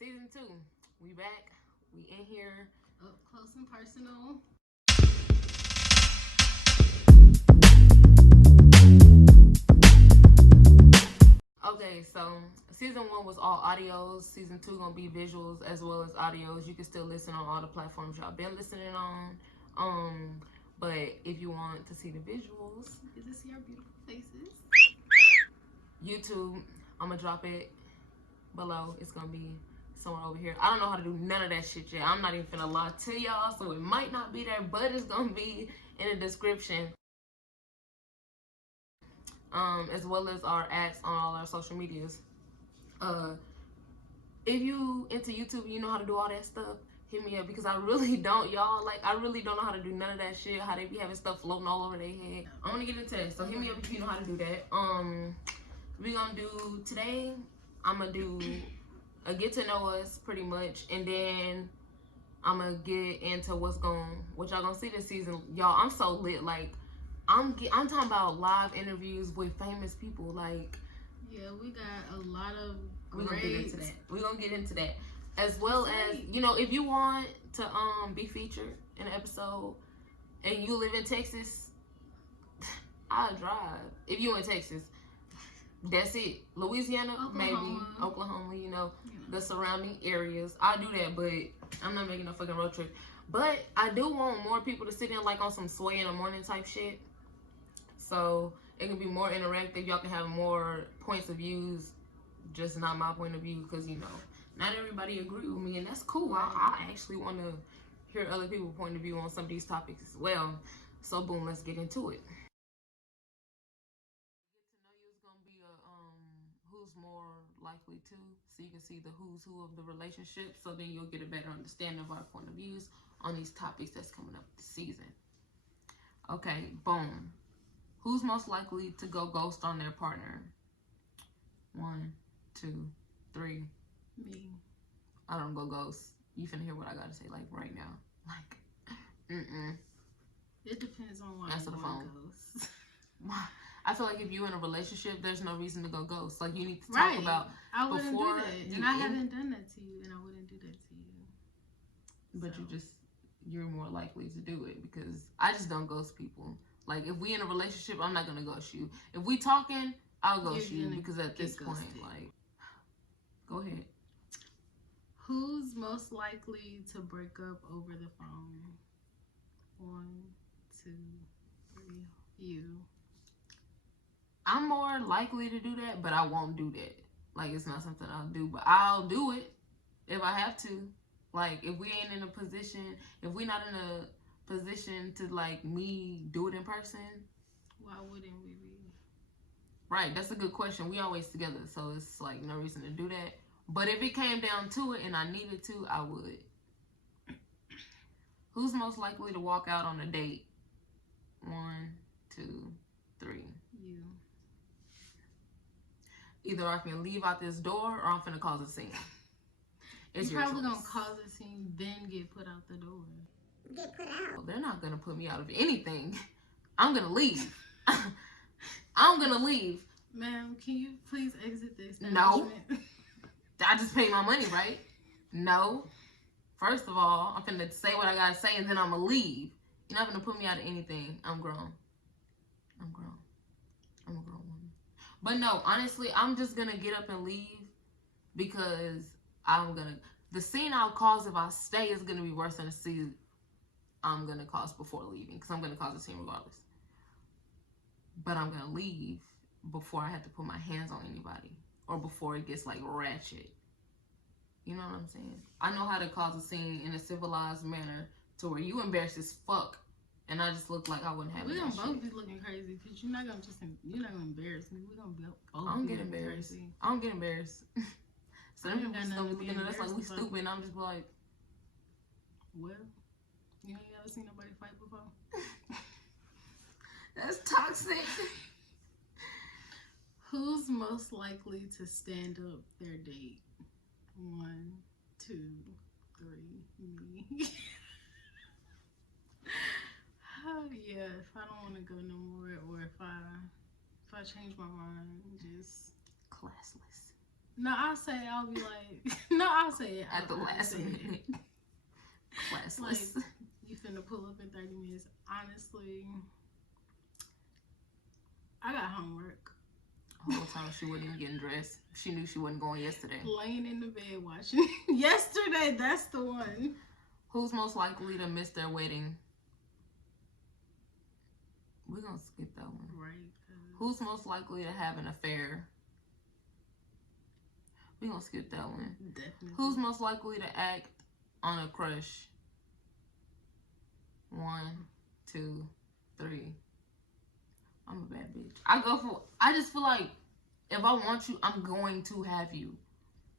Season 2. We back. We in here. Up close and personal. Okay, so season 1 was all audios. Season 2 gonna be visuals as well as audios. You can still listen on all the platforms y'all been listening on. But if you want to see the visuals, you get to see our beautiful faces. YouTube, I'm gonna drop it below. It's gonna be somewhere over here. I don't know how to do none of that shit yet. I'm not even finna lie to y'all, so it might not be there, but it's gonna be in the description. As well as our ads on all our social medias. If you into YouTube and you know how to do all that stuff, hit me up, because I really don't, y'all. Like, I really don't know how to do none of that shit. How they be having stuff floating all over their head. I want to get into that, so hit me up if you know how to do that. We gonna do today. I'm gonna do a get to know us, pretty much, and then I'm gonna get into what y'all gonna see this season. Y'all, I'm so lit. Like, I'm talking about live interviews with famous people. Like, yeah, we got a lot of we're gonna get into that. As well as, if you want to be featured in an episode and you live in Texas, I'll drive. If you in Texas, that's it. Louisiana, Oklahoma. maybe Oklahoma, the surrounding areas. I'll do that, but I'm not making no fucking road trip. But I do want more people to sit in, like, on some Sway in the Morning type shit. So it can be more interactive. Y'all can have more points of views, just not my point of view, because, not everybody agree with me, and that's cool. I actually want to hear other people's point of view on some of these topics as well. So boom, let's get into it. Get to know you is gonna be a who's more likely to, so you can see the who's who of the relationship. So then you'll get a better understanding of our point of views on these topics that's coming up this season. Okay, boom. Who's most likely to go ghost on their partner? 1, 2, 3. Me. I don't go ghost. You finna hear what I gotta say, like, right now. Like, It depends on why answer the phone. Ghost. I feel like if you're in a relationship, there's no reason to go ghost. Like, you need to talk about I wouldn't do that. And I haven't done that to you, and I wouldn't do that to you. But you're more likely to do it, because I just don't ghost people. Like, if we in a relationship, I'm not gonna ghost you. If we talking, I'll ghost you, because at this point, like, go ahead. Who's most likely to break up over the phone? 1, 2, 3. You. I'm more likely to do that, but I won't do that. Like, it's not something I'll do, but I'll do it if I have to. Like, if we ain't in a position, if we're not in a position to, like, me do it in person. Why wouldn't we be? Right, that's a good question. We always together, so it's, like, no reason to do that. But if it came down to it and I needed to, I would. Who's most likely to walk out on a date? 1, 2, 3. You. Either I can leave out this door or I'm finna cause a scene. You're probably gonna cause a scene, then get put out the door. Get put out? Well, they're not gonna put me out of anything. I'm gonna leave. I'm gonna leave. Ma'am, can you please exit the establishment? No. I just paid my money, right? No. First of all, I'm finna say what I gotta say, and then I'm gonna leave. You're not gonna put me out of anything. I'm grown. I'm a grown woman. But no, honestly, I'm just gonna get up and leave, because the scene I'll cause if I stay is gonna be worse than the scene I'm gonna cause before leaving, because I'm gonna cause a scene regardless. But I'm gonna leave before I have to put my hands on anybody, or before it gets, like, ratchet. You know what I'm saying? I know how to cause a scene in a civilized manner to where you embarrassed as fuck, and I just look like I wouldn't have it. We're gonna both be looking crazy, because you're not gonna embarrass me. We're gonna both I don't get embarrassed. Crazy. I don't get embarrassed. So them people just gonna be looking at us like we stupid, and I'm just like, well, you ain't ever seen nobody fight before? That's toxic. Who's most likely to stand up their date? 1, 2, 3. Me. Oh yeah, if I don't want to go no more, or if I change my mind, just classless. No, I'll say say it at the I last say it. minute. Classless. Like, you finna pull up in 30 minutes. Honestly, I got homework. The whole time she wasn't even getting dressed. She knew she wasn't going yesterday. Laying in the bed watching. Yesterday, that's the one. Who's most likely to miss their wedding? We're gonna skip that one. Right. Who's most likely to have an affair? We're gonna skip that one. Definitely. Who's most likely to act on a crush? 1, 2, 3. I'm a bad bitch. I just feel like if I want you, I'm going to have you.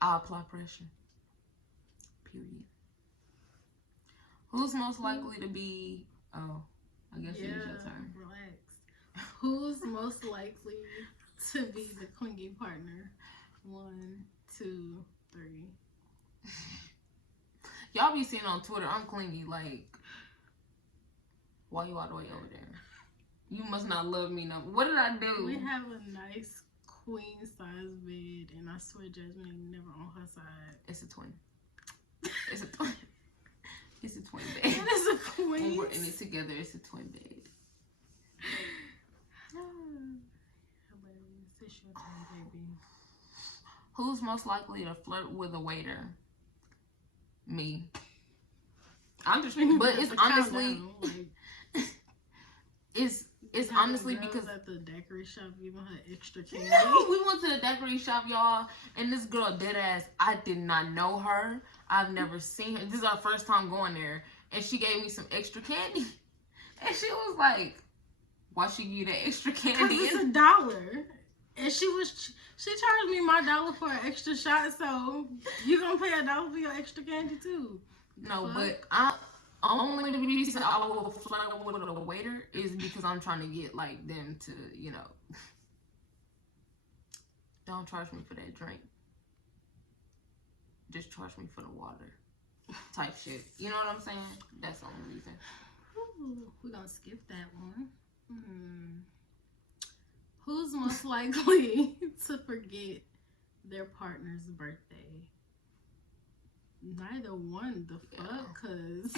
I apply pressure. Period. Who's most likely to be, oh, I guess it is your turn. Relax. Who's most likely to be the clingy partner? 1, 2, 3. Y'all be seeing on Twitter, I'm clingy, like, why you all the way over there? You must not love me no. What did I do? We have a nice queen size bed, and I swear Jasmine ain't never on her side. It's a twin. It's a twin. It's a twin bed. It is a queen. When we're in it together, it's a twin bed. Hilarious. It's your turn, baby. Who's most likely to flirt with a waiter? Me. I'm just, but it's honestly, it's honestly because at the daiquiri shop giving her extra candy. No, we went to the daiquiri shop, y'all, and this girl dead ass. I did not know her. I've never seen her. This is our first time going there, and she gave me some extra candy, and she was like, "Why she give you that extra candy?" Because it's $1. And she charged me my $1 for an extra shot, so you gonna pay $1 for your extra candy too. No, but I only the reason I will flirt with a waiter is because I'm trying to get like them to, you know, don't charge me for that drink. Just charge me for the water, type shit. You know what I'm saying? That's the only reason. Ooh, we're gonna skip that one. Who's most likely to forget their partner's birthday? Neither one. The fuck, cause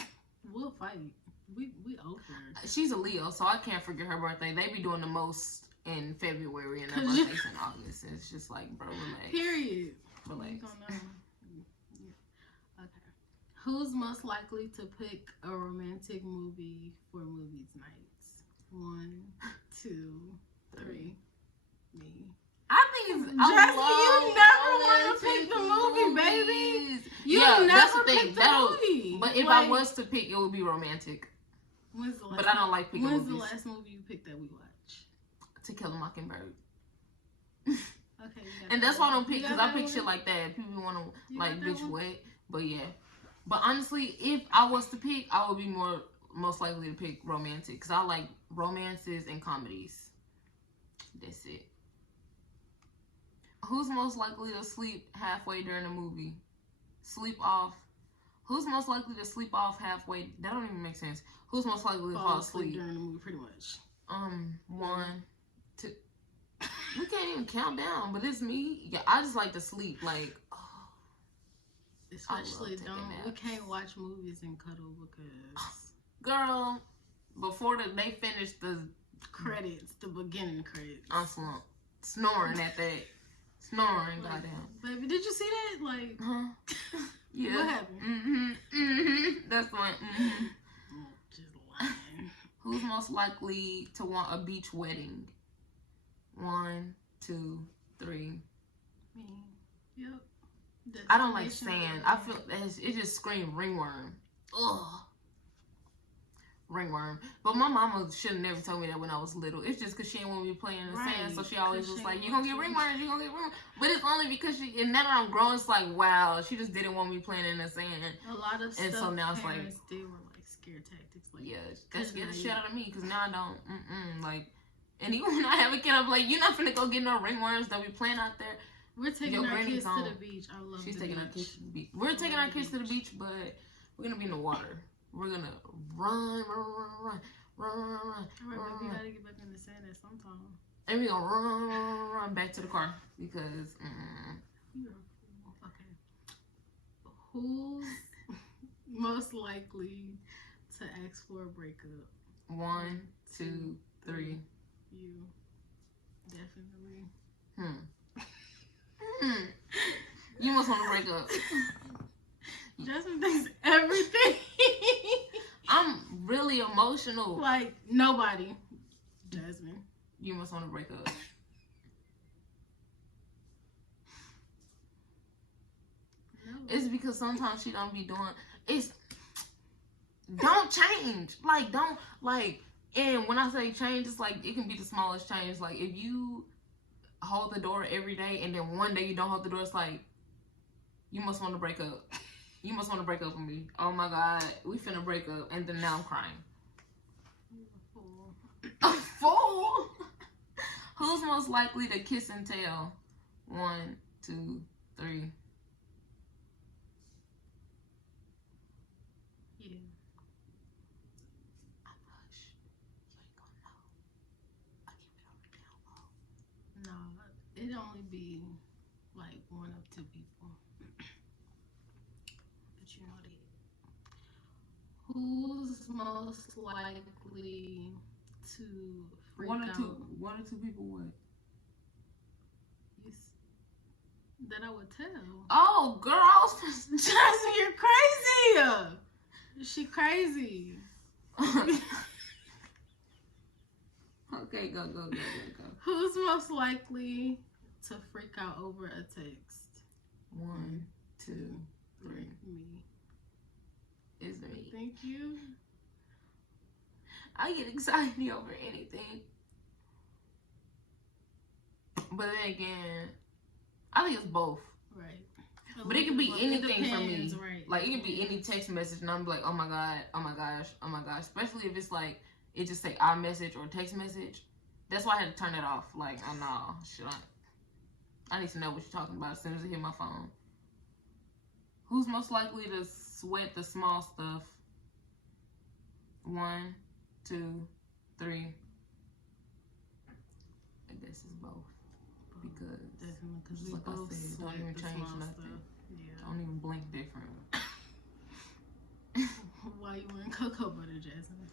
we'll fight. We over. She's a Leo, so I can't forget her birthday. They be doing the most in February, and their birthday's in August. It's just like, bro, relax. Period. Relax. Okay. Who's most likely to pick a romantic movie for movies nights? 1, 2, 3. Me. I think it's Jasmine, you never want to pick the movie, baby. You never pick the movie. But if I was to pick, it would be romantic. When's the last but I don't like picking movies. When's the last movie you picked that we watch? To Kill a Mockingbird. Okay. And that's why I don't pick, because I pick shit like that. People want to, like, bitch what? But yeah. But honestly, if I was to pick, I would be most likely to pick romantic. Because I like romances and comedies. That's it. Who's most likely to sleep halfway during a movie? Sleep off. Who's most likely to sleep off halfway? That don't even make sense. Who's most likely to fall asleep during the movie? Pretty much. 1, 2. We can't even count down, but it's me. Yeah, I just like to sleep. Like, especially we can't watch movies and cuddle because girl, before they finish the credits, the beginning credits, I'm slumped, snoring at that. Snoring, goddamn. Baby, did you see that? Like, yeah. What happened? That's one. Just lying. Who's most likely to want a beach wedding? 1, 2, 3. Me. Yep. I don't like sand. I feel it just screams ringworm. Ugh. Ringworm. But my mama should have never told me that when I was little. It's just because she didn't want me playing in the sand. So she always was like, you gonna get ringworms, you gonna get ringworms. But it's only because and now that I'm grown, it's like, wow, she just didn't want me playing in the sand. A lot of and stuff so now it's like, they were like scare tactics. Like, yeah, that scared the shit out of me because now I don't, like, and even when I have a kid, I'm like, you're not finna go get no ringworms that we playing out there. We're taking our kids to the beach. I love She's the taking beach. our kids to the beach. We're taking our kids to the beach, but we're gonna be in the water. We're gonna run. Alright, baby, you gotta get back in the sand at some time. And we're gonna run back to the car because You're a fool. Okay. Who's most likely to ask for a breakup? 1, 2, 3. You. Definitely. You must want to break up. Jasmine thinks everything. I'm really emotional. Like, nobody. Jasmine. You must want to break up. No. It's because sometimes she don't be doing. Don't change. Like, don't, like, and when I say change, it's like, it can be the smallest change. Like, if you hold the door every day and then one day you don't hold the door, it's like, you must want to break up. You must want to break up with me. Oh my God, we finna break up. And then now I'm crying. A fool? Who's most likely to kiss and tell? 1, 2, 3. Yeah. I'm hush. You ain't gonna know. I keep it on the down low. No, it'd only be like 1 or 2 people. But you know that. Who's most likely to freak One or out? two people what? That I would tell. Oh, girls. Jasmine, you're crazy. She crazy. Okay, go. Who's most likely to freak out over a text? 1, 2, 3. Me. It's me. Thank you. I get anxiety over anything. But then again, I think it's both. Right. But it could be anything for me. Right. Like, it could be any text message and I'm like, oh my God, oh my gosh, oh my gosh. Especially if it's like, it just say iMessage or text message. That's why I had to turn it off. Like, oh no, I need to know what you're talking about as soon as I hit my phone. Who's most likely to sweat the small stuff? 1, 2, 3. I guess it's both. Because Definitely, like I said, don't even change nothing. Yeah. Don't even blink different. Why you wearing cocoa butter, Jasmine?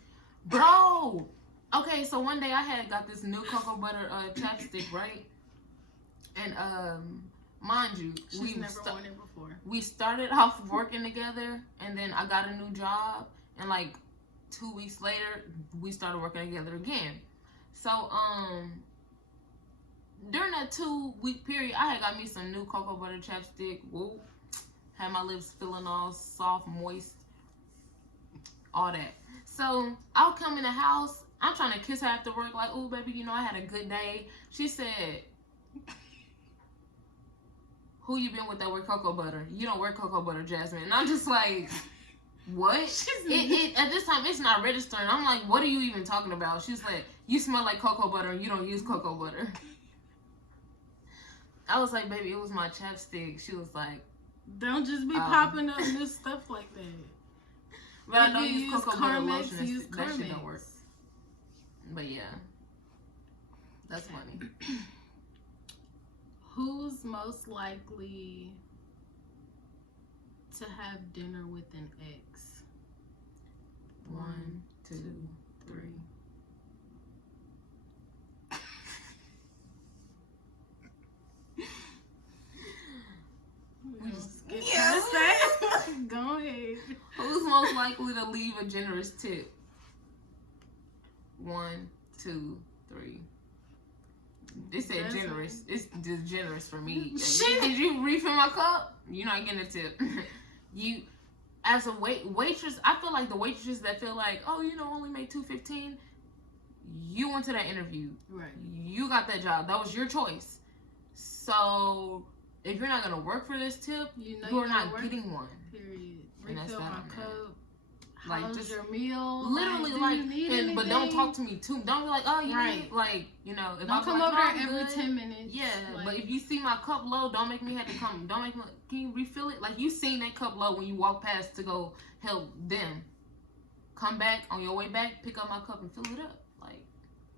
Bro! Okay, so one day I had got this new cocoa butter chapstick, right? And mind you, She's never worn it before. We started off working together, and then I got a new job, and like 2 weeks later, we started working together again. So during that 2-week period, I had got me some new cocoa butter chapstick. Whoa, had my lips feeling all soft, moist, all that. So I'll come in the house. I'm trying to kiss her after work, like, oh, baby, you know, I had a good day. She said, who you been with that wear cocoa butter? You don't wear cocoa butter, Jasmine. And I'm just like, what? At this time, it's not registering. I'm like, what are you even talking about? She's like, you smell like cocoa butter and you don't use cocoa butter. I was like, baby, it was my chapstick. She was like, don't just be popping up new stuff like that. But I don't use cocoa butter lotion. That Carmex. shit don't work. But yeah, that's funny. Who's most likely to have dinner with an ex? 1, 2, 3. Yes. Go ahead. Who's most likely to leave a generous tip? 1, 2, 3. It said generous. It's just generous for me. Did you refill my cup? You're not getting a tip. You, as a waitress, I feel like the waitresses that feel like, oh, you know, only make $2.15. You went to that interview. Right. You got that job. That was your choice. So if you're not gonna work for this tip, you're not getting one. Period. Refill my cup. Like, how's just your meal? Literally, like, but don't talk to me too. Don't be like, oh, you need, like, you know, if don't come like, over there every 10 minutes. Yeah, like, but if you see my cup low, don't make me have to come. Don't make me. Can you refill it? Like, you seen that cup low when you walk past to go help them. Come back on your way back, pick up my cup and fill it up. Like,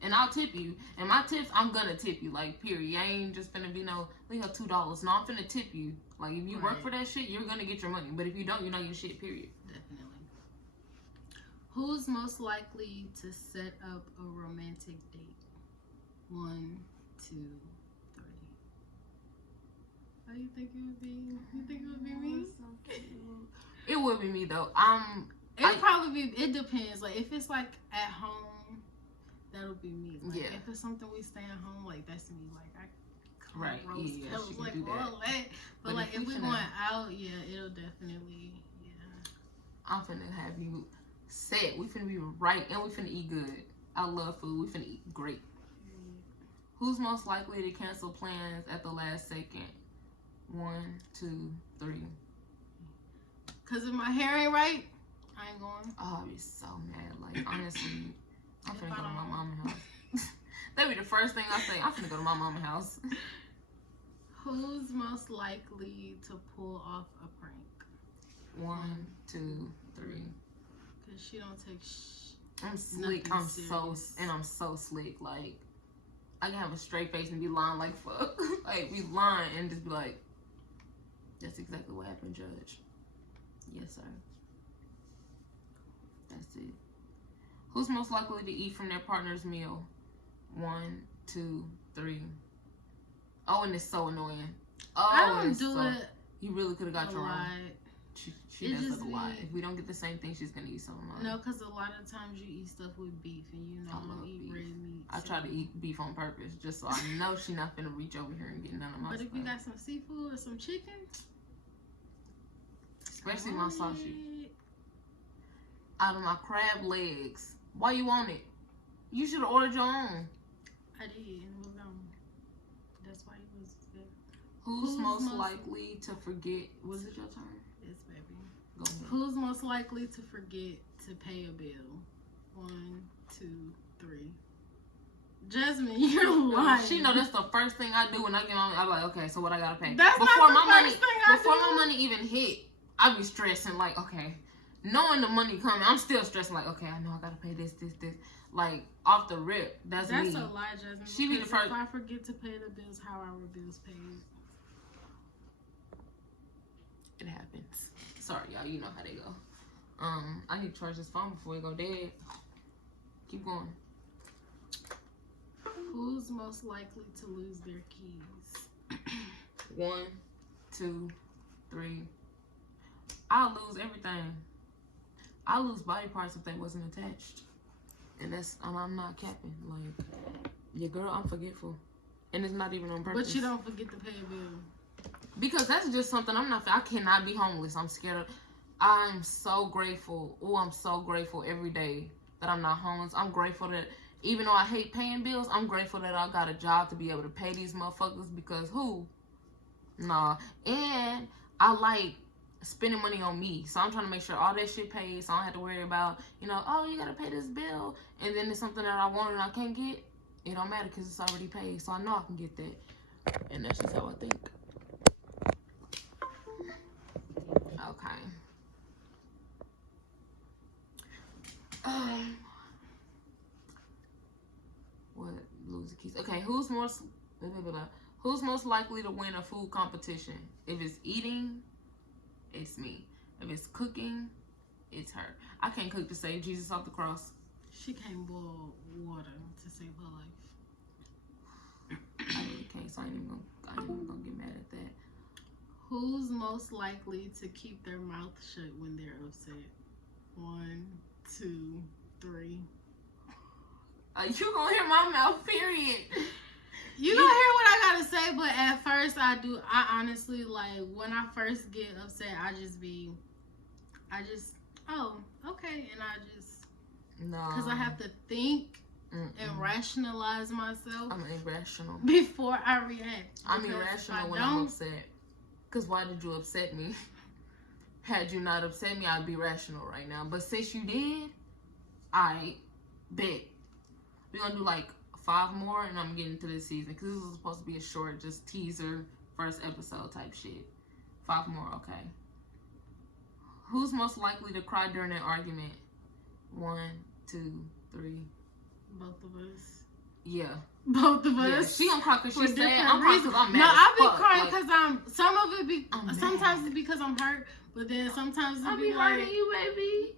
And I'll tip you. And my tips, I'm gonna tip you. Like, period. I ain't just finna be no, we got $2. No, I'm finna tip you. Like, if you work for that shit, you're gonna get your money. But if you don't, you're not getting shit, period. Definitely. Who's most likely to set up a romantic date? 1, 2, 3. How do you think it would be? You think it would be me? It would be me, though. It'd probably be, it depends. Like, if it's like at home, that'll be me. Like, yeah. If it's something we stay at home, like, that's me. Like, I right. roast Yeah, pillows, she like, can do that. all that. But like, if we going out, yeah, it'll definitely, I'm finna have you set. We finna be right, and we finna eat good. I love food. We finna eat great. Who's most likely to cancel plans at the last second? 1, 2, 3. Cause if my hair ain't right, I ain't going. Oh, I'd be so mad. Like, honestly, I'm finna go to my mama's house. That'd be the first thing I say. I'm finna go to my mama's house. Who's most likely to pull off a prank? 1, 2, 3. Cause she don't take I'm slick. I'm so slick. Like, I can have a straight face and be lying like fuck. Like, be lying and just be like, that's exactly what happened, Judge. Yes, sir. That's it. Who's most likely to eat from their partner's meal? 1, 2, 3. Oh, and it's so annoying. Oh, I don't do it. You really could have got your lot. own. She does it a lot. If we don't get the same thing, she's gonna eat something else. No, because a lot of times you eat stuff with beef, and you know I don't eat beef. red meat. I try to eat beef on purpose, just so I know she's not gonna reach over here and get none of my stuff. But if you got some seafood or some chicken, especially my sausage, out of my crab legs, why you want it? You should have ordered your own. I did, and it was gone. That's why it was good. Who's most likely to forget? Was it your turn? Yes, baby. Go ahead. Who's most likely to forget to pay a bill? 1, 2, 3. Jasmine, you're lying. She know that's the first thing I do when I get on. I'm like, okay, so what I gotta pay? That's before not the my first thing I Before do. my money even hit, I be stressing like, okay, knowing the money coming, I'm still stressing like, okay, I know I gotta pay this. Like off the rip, that's me. That's a lie, Jasmine. She be the first. If I forget to pay the bills, how are our bills paid? It happens. Sorry, y'all. You know how they go. I need to charge this phone before it go dead. Keep going. Who's most likely to lose their keys? 1, 2, 3. I'll lose everything. I'll lose body parts if they wasn't attached. And I'm not capping. Like, your girl, I'm forgetful. And it's not even on purpose. But you don't forget to pay a bill. Because that's just something I cannot be homeless. I'm scared of. I'm so grateful. Oh, I'm so grateful every day that I'm not homeless. I'm grateful that even though I hate paying bills, I'm grateful that I got a job to be able to pay these motherfuckers because who? Nah. And I like spending money on me. So I'm trying to make sure all that shit pays so I don't have to worry about, oh, you gotta pay this bill. And then it's something that I want and I can't get. It don't matter because it's already paid. So I know I can get that. And that's just how I think. Okay. What? Lose the keys. Okay, who's most likely to win a food competition? If it's eating, it's me. If it's cooking, it's her. I can't cook to save Jesus off the cross. She can't boil water to save her life. I really can't, so I ain't even gonna get mad at that. Who's most likely to keep their mouth shut when they're upset? 1, 2, 3. You gonna hear my mouth, period. You gonna hear what I gotta say, but at first I honestly, like, when I first get upset, oh, okay, and no. Because I have to think and rationalize myself. I'm irrational. Before I react. I'm irrational when I'm upset. Because why did you upset me? Had you not upset me, I'd be rational right now. But since you did, I bet. We're going to do like 5 more and I'm getting to this season. Because this was supposed to be a short, just teaser, first episode type shit. 5 more, okay. Who's most likely to cry during an argument? 1, 2, 3. Both of us. Yeah. Both of Yeah. us. She gonna cry because for she's sad. different I'm crying reasons. because I'm mad. No, as I be fuck. crying Like, because I'm. Some of it be. I'm Sometimes mad. it's because I'm hurt, but then sometimes it I be be like. hurting you, baby.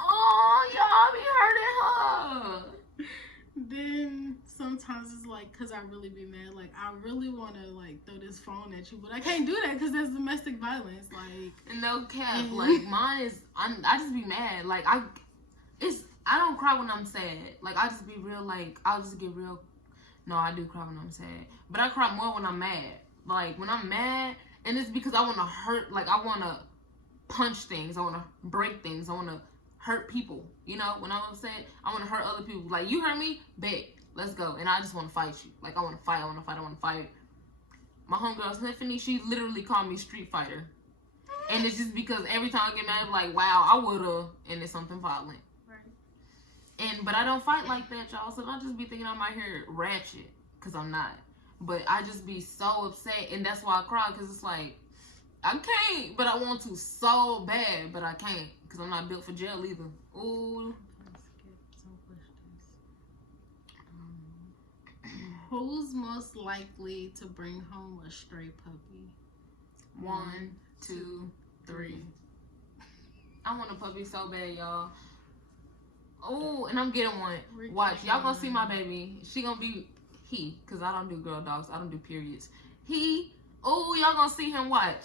Oh, y'all be hurting her. Then sometimes it's like, because I really be mad. Like, I really want to, like, throw this phone at you, but I can't do that because that's domestic violence. Like, No cap. Like, mine is, I just be mad. Like, I don't cry when I'm sad. Like, I just be real, like, I'll just get real. No, I do cry when I'm sad. But I cry more when I'm mad. Like, when I'm mad, and it's because I want to hurt, like, I want to punch things. I want to break things. I want to hurt people. You know, when I'm upset, I want to hurt other people. Like, you hurt me? Bet. Let's go. And I just want to fight you. Like, I want to fight. I want to fight. I want to fight. My homegirl, Tiffany, she literally called me Street Fighter. And it's just because every time I get mad, I'm like, wow, I would've, and it's something violent. But I don't fight like that, y'all. So don't just be thinking I'm out here ratchet, because I'm not. But I just be so upset, and that's why I cry, because it's like, I can't, but I want to so bad, but I can't, because I'm not built for jail either. Ooh. let's get some questions. Who's most likely to bring home a stray puppy? 1, 2, 3. I want a puppy so bad, y'all. Oh, and I'm getting one. Watch, y'all gonna see my baby. She gonna be he, because I don't do girl dogs. I don't do periods. He, oh, y'all gonna see him. Watch.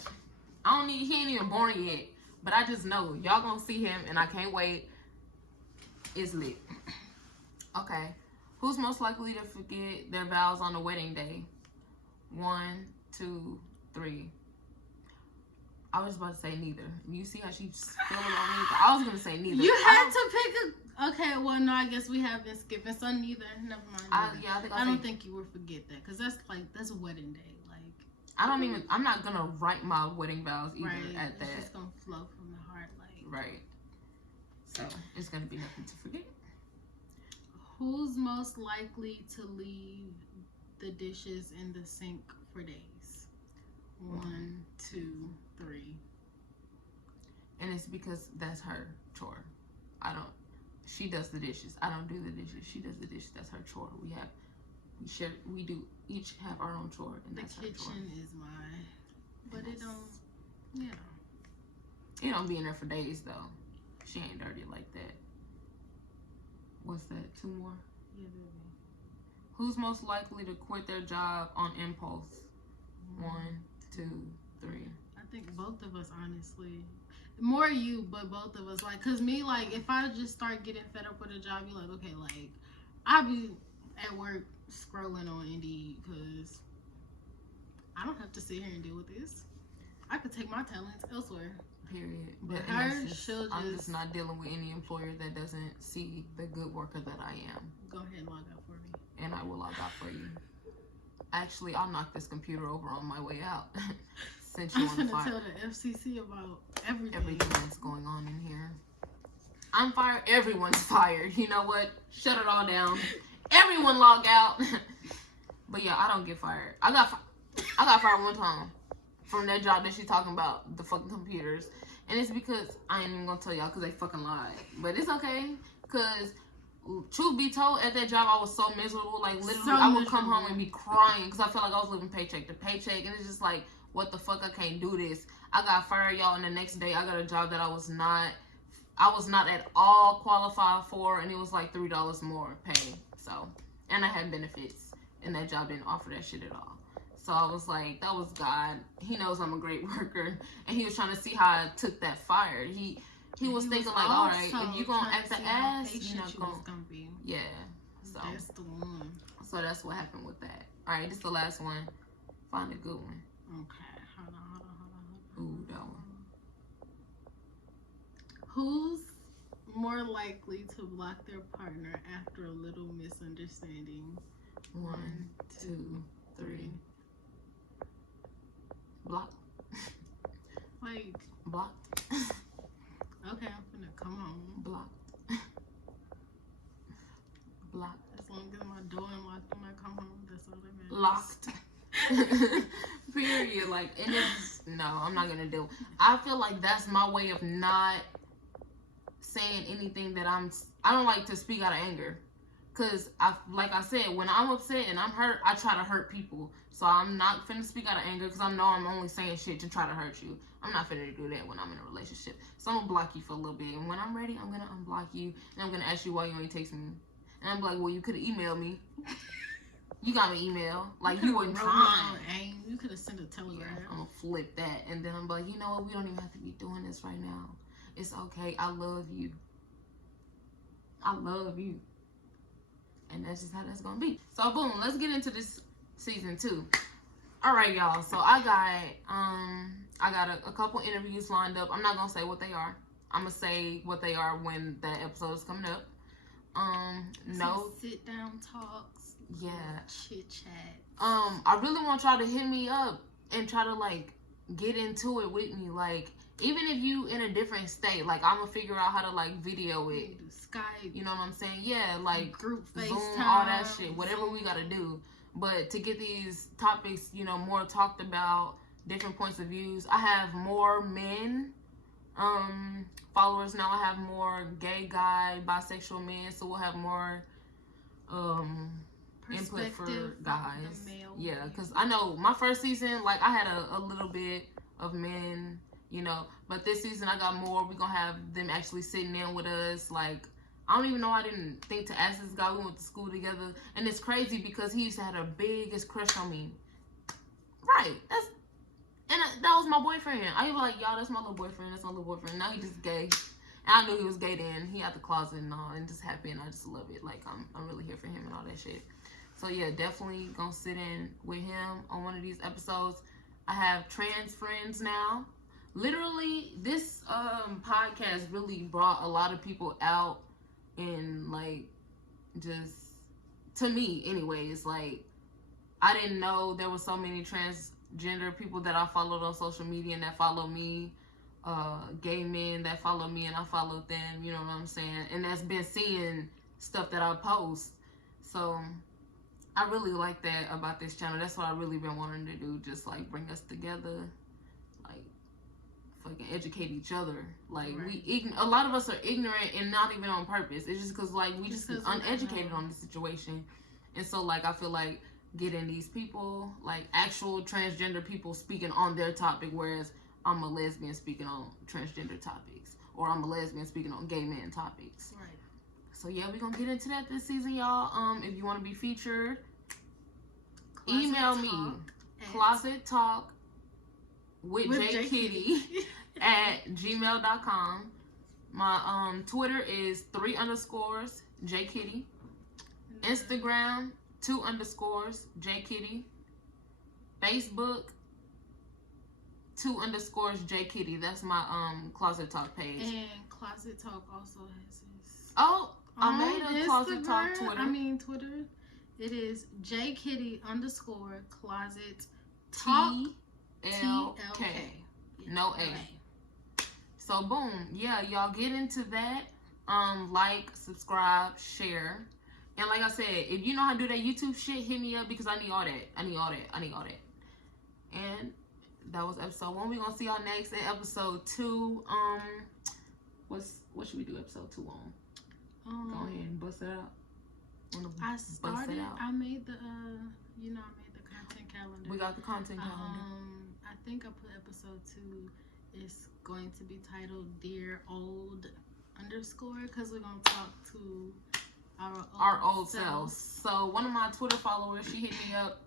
He ain't even born yet. But I just know. Y'all gonna see him, and I can't wait. It's lit. Okay. Who's most likely to forget their vows on the wedding day? 1, 2, 3. I was about to say neither. You see how she spilled it on me? I was gonna say neither. You had to pick a. Okay, well, no, I guess we have been skipping. So neither. Never mind. I don't think you would forget that, because that's wedding day. Like, I'm not gonna write my wedding vows either at that. It's just gonna flow from the heart, like. Right. So it's gonna be nothing to forget. Who's most likely to leave the dishes in the sink for days? 1, 2, 3. And it's because that's her chore. She does the dishes. I don't do the dishes. She does the dishes. That's her chore. We do each have our own chore, and that's her chore. The kitchen is mine, but it don't. Yeah. It don't be in there for days though. She ain't dirty like that. What's that? 2 more? Yeah, baby. Who's most likely to quit their job on impulse? 1, 2, 3. I think both of us, honestly. More you, but both of us. Like, cause me, like, if I just start getting fed up with a job, you're like, okay, like, I'll be at work scrolling on Indeed, cause I don't have to sit here and deal with this. I could take my talents elsewhere. Period. But I'm just not dealing with any employer that doesn't see the good worker that I am. Go ahead and log out for me. And I will log out for you. Actually, I'll knock this computer over on my way out. Since you want to tell the FCC about everything that's going on in here. I'm fired. Everyone's fired. You know what? Shut it all down. Everyone log out. But yeah, I don't get fired. I got fired one time from that job that she's talking about, the fucking computers. And it's because, I ain't even gonna tell y'all because they fucking lied. But it's okay, because truth be told, at that job I was so miserable. Like, literally, I would come home and be crying because I felt like I was living paycheck to paycheck. And it's just like, what the fuck, I can't do this. I got fired, y'all, and the next day I got a job that I was not at all qualified for, and it was like $3 more pay. So, and I had benefits, and that job didn't offer that shit at all. So I was like, that was God. He knows I'm a great worker, and he was trying to see how I took that fire. He was thinking like, all right, if you gonna act the ass, you're not gonna be. Yeah. So that's the one. So that's what happened with that. All right, this is the last one. Find a good one. Okay, hold on. Ooh, that one. Who's more likely to block their partner after a little misunderstanding? 1, 2, 3. Block. Like, blocked. Okay, I'm gonna come home. Blocked. Blocked. As long as my door unlocked when I come home, that's all that matters. Locked. Period. Like, and it's, no, I'm not gonna do. I feel like that's my way of not saying anything that I don't like to speak out of anger. Because, like I said, when I'm upset and I'm hurt, I try to hurt people. So I'm not finna speak out of anger because I know I'm only saying shit to try to hurt you. I'm not finna do that when I'm in a relationship. So I'm gonna block you for a little bit. And when I'm ready, I'm gonna unblock you. And I'm gonna ask you why you ain't text me. And I'm like, well, you could have emailed me. You got an email. Like, you were trying. You could have sent a telegram. Yeah, I'm gonna flip that. And then I'm like, you know what? We don't even have to be doing this right now. It's okay. I love you. I love you. And that's just how that's gonna be. So boom, let's get into this season 2. All right, y'all. So I got a couple interviews lined up. I'm not gonna say what they are. I'm gonna say what they are when that episode is coming up. No sit down talks. Yeah. Chit chat. I really want y'all to hit me up and try to like get into it with me. Like, even if you in a different state, like I'm gonna figure out how to like video it. Skype. You know what I'm saying? Yeah, like group FaceTime, Zoom, all that shit, whatever we gotta do. But to get these topics, you know, more talked about, different points of views. I have more men followers now. I have more gay guy, bisexual men, so we'll have more input for guys. Yeah, because I know my first season, like I had a little bit of men, you know, but this season I got more. We're gonna have them actually sitting in with us. Like, I don't even know, I didn't think to ask this guy. We went to school together, and it's crazy because he used to have the biggest crush on me. Right, that was my boyfriend. I was like, y'all, that's my little boyfriend. That's my little boyfriend. Now he just gay. And I knew he was gay then. He out the closet and all, and just happy, and I just love it. Like, I'm really here for him and all that shit. So yeah, definitely gonna sit in with him on one of these episodes. I have trans friends now. Literally, this podcast really brought a lot of people out, and like, just to me anyways, like, I didn't know there were so many transgender people that I followed on social media and that follow me, gay men that follow me and I followed them, you know what I'm saying, and that's been seeing stuff that I post. So I really like that about this channel. That's what I really been wanting to do, just like bring us together, like fucking educate each other. Like, right. A lot of us are ignorant and not even on purpose. It's just because like we just uneducated on the situation. And so like I feel like getting these people, like actual transgender people speaking on their topic, whereas I'm a lesbian speaking on transgender topics, or I'm a lesbian speaking on gay man topics. Right. So yeah, we're gonna get into that this season, y'all. If you want to be featured, email me, Closet Talk with Jkitty at gmail.com. My Twitter is 3_ Jkitty. Instagram 2_ Jkitty. Facebook 2_ Jkitty. That's my Closet Talk page. And Closet Talk also has his. Oh, I made a Closet Talk Twitter. It is Jkitty _ Closet Talk TLK. No A. So boom, yeah, y'all get into that. Like, subscribe, share. And like I said, if you know how to do that YouTube shit, hit me up because I need all that. I need all that. And that was episode 1. We're gonna see y'all next in episode 2. What should we do episode 2 on? Go ahead and bust it out. I made the I made the content calendar. We got the content calendar. I think I put episode 2 is going to be titled Dear Old _ because we're gonna talk to our old selves. So one of my Twitter followers, she hit me up.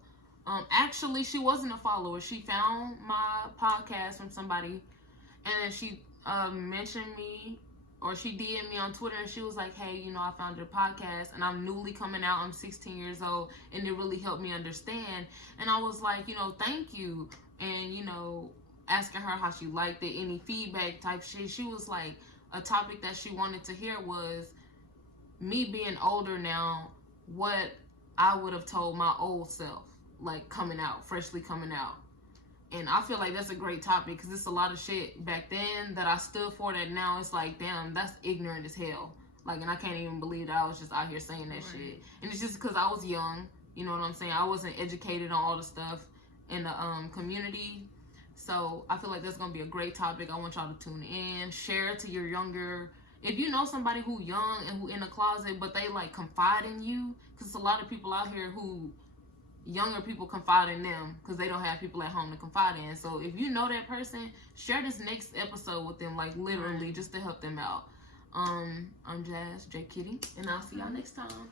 Actually, she wasn't a follower. She found my podcast from somebody, and then she mentioned me, or she DM'd me on Twitter, and she was like, hey, you know, I found your podcast, and I'm newly coming out. I'm 16 years old, and it really helped me understand. And I was like, you know, thank you. And, you know, asking her how she liked it, any feedback type shit. She was like, a topic that she wanted to hear was me being older now, what I would have told my old self, like freshly coming out. And I feel like that's a great topic because it's a lot of shit back then that I stood for that now it's like, damn, that's ignorant as hell. Like, and I can't even believe that I was just out here saying that shit. And it's just because I was young, you know what I'm saying? I wasn't educated on all the stuff in the community. So I feel like that's going to be a great topic. I want y'all to tune in, share it to your younger if you know somebody who young and who in a closet, but they like confide in you, because a lot of people out here who younger people confide in them because they don't have people at home to confide in. So if you know that person, share this next episode with them, like literally, just to help them out. I'm Jazz Jkitty, and I'll see y'all next time.